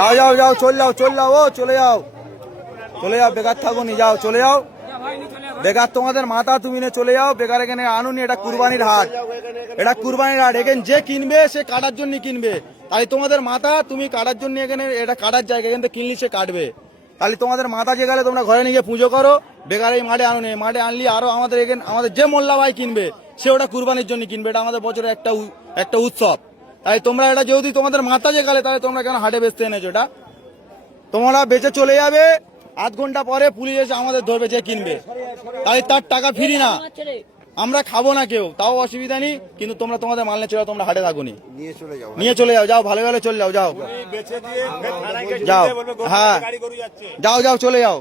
যাও যাও যাও, চলে যাও চলে যাও, ও চলে যাও চলে যাও, বেকার থাকো নি, যাও চলে যাও। বেকার তোমাদের মাথা তুমি নিয়ে চলে যাও, বেকার এখানে আনুনি। এটা কুরবানির হাট, এটা কুরবানির হাট। এখানে যে কিনবে সে কাটার জন্য কিনবে, তাই তোমাদের মাথা তুমি কাটার জন্য এখানে, এটা কাটার জায়গা, এখান থেকে কিনলি সে কাটবে। তাহলে তোমাদের মাথা যে গেলে তোমরা ঘরে নিয়ে পুজো করো, বেকার এই মাঠে আনুনি। মাঠে আনলি আরো আমাদের এখানে আমাদের যে মোল্লা ভাই কিনবে সে ওটা কুরবানির জন্য কিনবে, এটা আমাদের বছরের একটা উৎসব। তাই তোমরা এটা যেহেতু তোমাদের মাথা যে গেলে, তাহলে তোমরা কেন হাটে বেচতে এনেছো? এটা তোমরা বেচে চলে যাবে, আধ ঘন্টা পরে পুলিশ এসে আমাদের ধরবে যে কিনবে, তাই তার টাকা ফিরি না, আমরা খাবো না কেউ, তাও অসুবিধা নেই। কিন্তু তোমরা তোমাদের মাল নিয়ে চলে যাও, তোমরা হাটে থাকুনি, নিয়ে চলে যাও, যাও ভালো ভালো চলে যাও, যাও যাও, হ্যাঁ যাও যাও চলে যাও,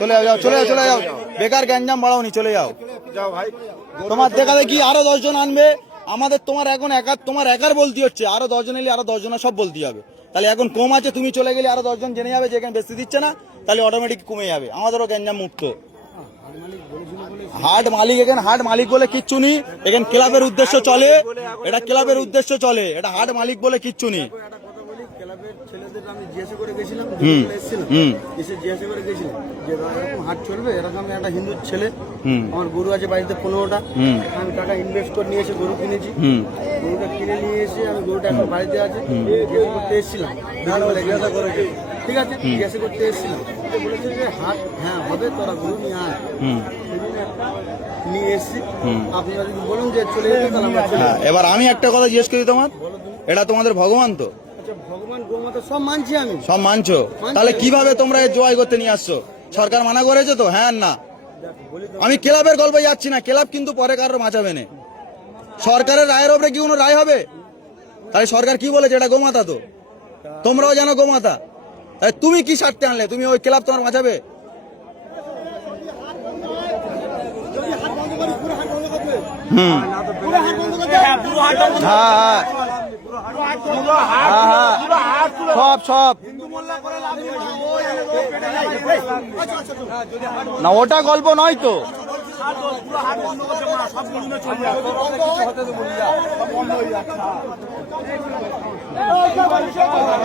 চলে যাও, যাও চলে যাও, চলে যাও, বেকার গ্যাঞ্জাম বাড়াওনি, চলে যাও। তোমার দেখা দেখি আরো 10 জন আনবে, আমাদের তোমার এখন তোমার একার বলতে হচ্ছে, আরো 10 জন এলে আরো 10 জনের সব বলতে হবে। তাহলে এখন কম আছে, তুমি চলে গেলে আরো 10 জন জেনে যাবে যে এখানে বেশি দিচ্ছে না, তাহলে অটোমেটিক কমে যাবে, আমাদেরও গ্যাঞ্জাম মুক্ত। হাট মালিক, এখানে হাট মালিক বলে কিচ্ছু নেই, এখানে ক্লাবের উদ্দেশ্য চলে, এটা ক্লাবের উদ্দেশ্য চলে, এটা হাট মালিক বলে কিচ্ছু নেই। হাট চলবে এরকম একটা হিন্দু ছেলে, আমার গরু আছে বাড়িতে 15টা, আমি টাকা ইনভেস্ট করে নিয়ে এসে গরু কিনেছি, গরুটা কিনে নিয়ে এসে আমি গরুটা এখন বাড়িতে আছে জিজ্ঞাসা করতে এসেছিলাম, ঠিক আছে জিজ্ঞাসা করতে এসেছিলাম, বলেছে যে হাট হ্যাঁ হবে, তোরা গরু নিয়ে আয়, নিয়ে এসেছি। আপনারা যদি বলুন যে চলে যেতে, তাহলে আমরা চলে যাবো। এবার আমি একটা কথা জিজ্ঞেস করি, তোমার এটা তোমাদের ভগবান তো? ভগবান গোমাতা সব মানছি আমি, সব মানছো, তাহলে কিভাবে তোমরা জয় করতে নিয়ে আসছো? সরকার মানা করেছে তো? হ্যাঁ না, আমি ক্লাবের গল্পে যাচ্ছি না, ক্লাব কিন্তু পরে কারোর বাঁচাবে না, সরকারের রায়ের ওপরে কি কোনো রায় হবে? তাই সরকার কি বলেছে? এটা গোমাতা তো, তোমরাও জানো গোমাতা, তাই তুমি কি স্বার্থে আনলে? তুমি ওই ক্লাব তোমার বাঁচাবে? সব সব না, ওটা গল্প নয় তো।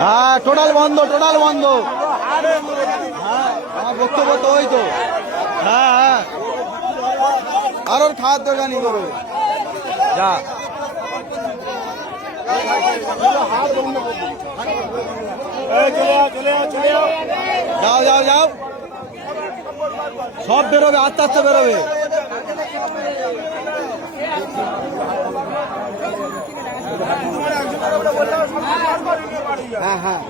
হ্যাঁ টোটাল বন্ধ, টোটাল বন্ধ। হ্যাঁ আমার বক্তব্য তো ওই তো। হ্যাঁ হ্যাঁ, আর ওর খাওয়ার দরকার নেই, করো যা। যাও যাও যাও, সব বেরোবে, আস্তে আস্তে বেরোবে। হ্যাঁ হ্যাঁ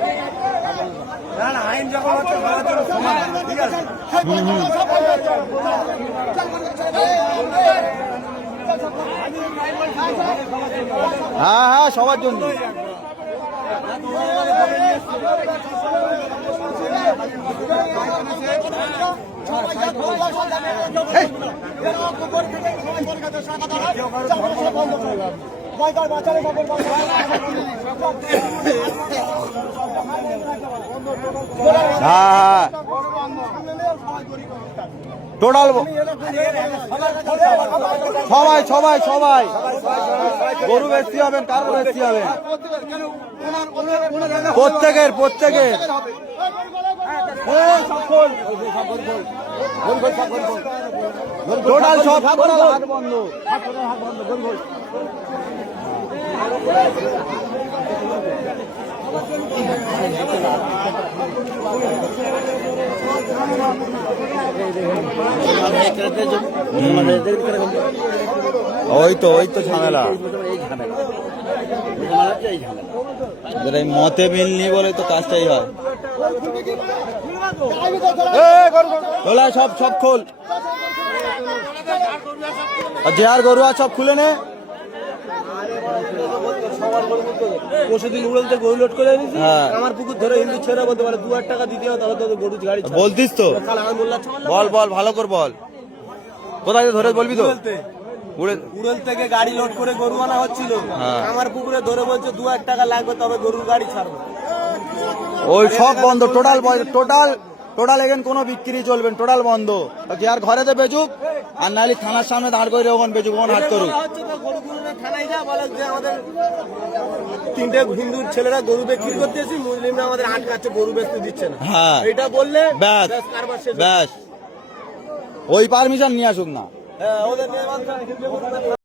আইন যখন হচ্ছে সমান, ঠিক আছে। হ্যাঁ হ্যাঁ সবার জন্য। হ্যাঁ টোটাল সবাই সবাই সবাই গরু বেশি হবেন, কারো বেশি হবেন, প্রত্যেকের প্রত্যেকের। টোটাল সব টোটাল হাট বন্ধ। ওই তো ঝামেলা, এই মতে মিল নেই বলে তো কাজটাই হয়। সব সব খোল, যে আর গরু আর সব খুলে নে। পরশুদিন উড়লতে গরু লোড করে এনেছি, আমার পুকুর ধরে হিন্দু ছেড়ে বলতে পারে 2000 টাকা দিতে হবে, তাহলে তো গরু গাড়ি বলতিস তো। বল বল ভালো করে বল, কোথায় ধরে বলবি তো। উড়েল থেকে গাড়ি লোড করে গরু আনা হচ্ছিল, আমার পুকুরে ধরে বলছে 2000 টাকা লাগবে, তবে গরুর গাড়ি ছাড়বো। ওই সব বন্ধ, টোটাল টোটাল টোটাল এখানে কোনো বিক্রি চলবেন, টোটাল বন্ধ। কি আর ঘরেতে বেচুক, আর নাহলে থানার সামনে দাঁড় করে ওখানে বেচুক, ওখানে হাট করুক। তিনটে হিন্দু ছেলেরা গরু বিক্রি করতেছি, মুসলিমরা আমাদের আটকাচ্ছে, গরু বেচতে দিচ্ছে না। হ্যাঁ, এটা বললে ব্যাস কারবার শেষ। ব্যাস, ওই পারমিশন নিয়ে আসুক না। হ্যাঁ, ওদের নিয়ে